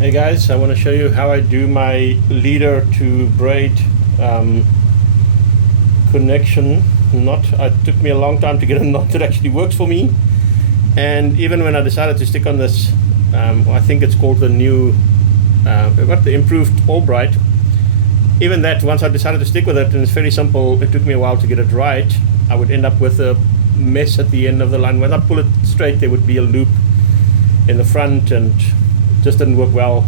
Hey guys, I want to show you how I do my leader to braid connection knot. It took me a long time to get a knot that actually works for me, and even when I decided to stick on this, I think it's called the new, the Improved Albright. Even that, once I decided to stick with it, and it's very simple, it took me a while to get it right. I would end up with a mess at the end of the line. When I pull it straight, there would be a loop in the front, and just didn't work well.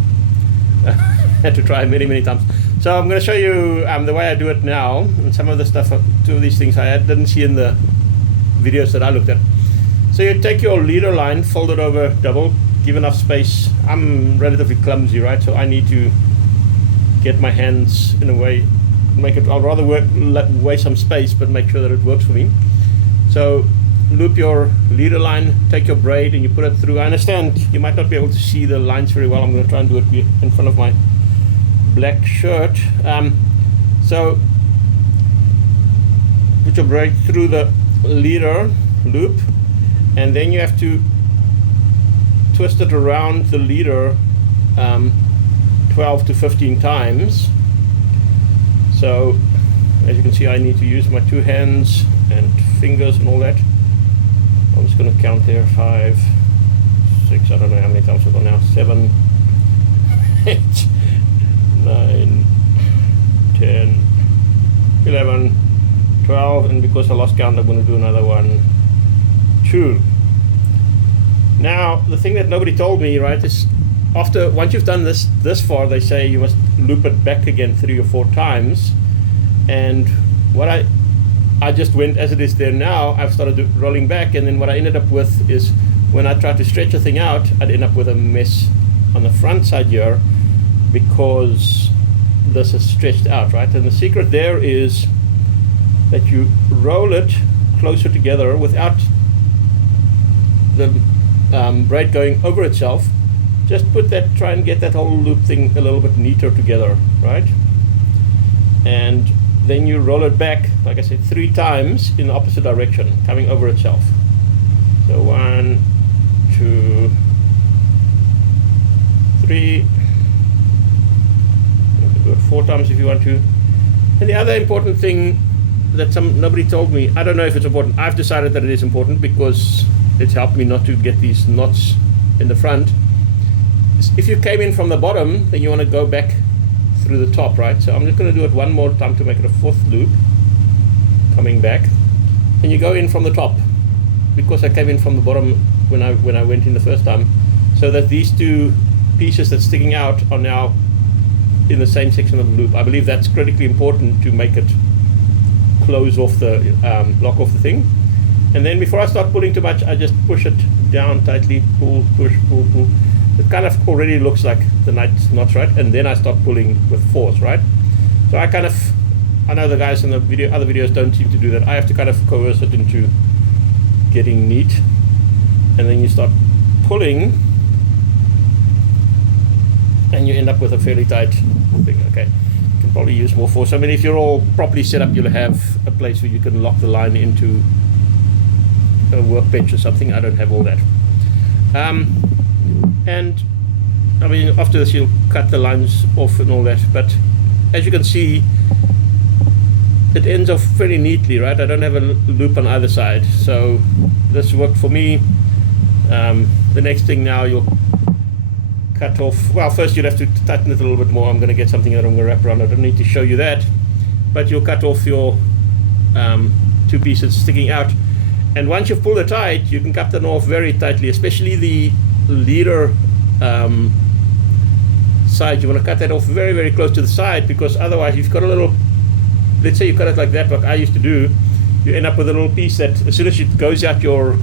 Had to try many times. So I'm going to show you the way I do it now, and some of the stuff, two of these things I didn't see in the videos that I looked at. So you take your leader line, fold it over double, give enough space. I'm relatively clumsy, right? So I need to get my hands in a way, make it, I'll rather waste some space, but make sure that it works for me. So loop your leader line, take your braid, and you put it through. I understand you might not be able to see the lines very well. I'm going to try and do it in front of my black shirt. So put your braid through the leader loop, and then you have to twist it around the leader 12 to 15 times. So as you can see, I need to use my two hands and fingers and all that. I'm just going to count there, 5, 6, I don't know how many times we've got now, 7, 8, 9, 10, 11, 12, and because I lost count, I'm going to do another 1, 2. Now, the thing that nobody told me, right, is once you've done this far, they say you must loop it back again 3 or 4 times. And what I just went as it is there now, I've started rolling back, and then what I ended up with is when I tried to stretch the thing out, I'd end up with a mess on the front side here because this is stretched out, right? And the secret there is that you roll it closer together without the braid going over itself. Just try and get that whole loop thing a little bit neater together, right? And then you roll it back, like I said, 3 times in the opposite direction, coming over itself. So 1, 2, 3. You can do it 4 times if you want to. And the other important thing that nobody told me, I don't know if it's important, I've decided that it is important because it's helped me not to get these knots in the front. If you came in from the bottom, then you want to go back through the top, right? So I'm just going to do it one more time to make it a 4th loop, coming back, and you go in from the top because I came in from the bottom when I went in the first time, so that these 2 pieces that's sticking out are now in the same section of the loop. I believe that's critically important to make it close off the lock off the thing. And then before I start pulling too much, I just push it down tightly, pull, push, pull, pull. It kind of already looks like the knots, right? And then I start pulling with force, right? So I know the guys in the other videos don't seem to do that. I have to kind of coerce it into getting neat. And then you start pulling, and you end up with a fairly tight thing, okay? You can probably use more force. I mean, if you're all properly set up, you'll have a place where you can lock the line into a workbench or something. I don't have all that. And I mean, after this you'll cut the lines off and all that, but as you can see, it ends off very neatly, right? I don't have a loop on either side, so this worked for me. The next thing now, you'll cut off, well, first you'll have to tighten it a little bit more. I'm going to get something that I'm going to wrap around. I don't need to show you that, but you'll cut off your 2 pieces sticking out, and once you've pulled it tight, you can cut them off very tightly, especially the leader side. You want to cut that off very close to the side, because otherwise you've got a little, let's say you cut it like that, like I used to do, you end up with a little piece that as soon as it goes out your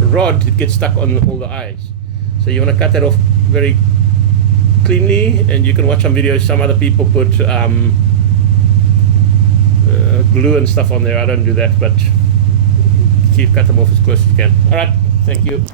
rod, it gets stuck on all the eyes. So you want to cut that off very cleanly, and you can watch some videos. Some other people put glue and stuff on there. I don't do that, but cut them off as close as you can. Alright, thank you.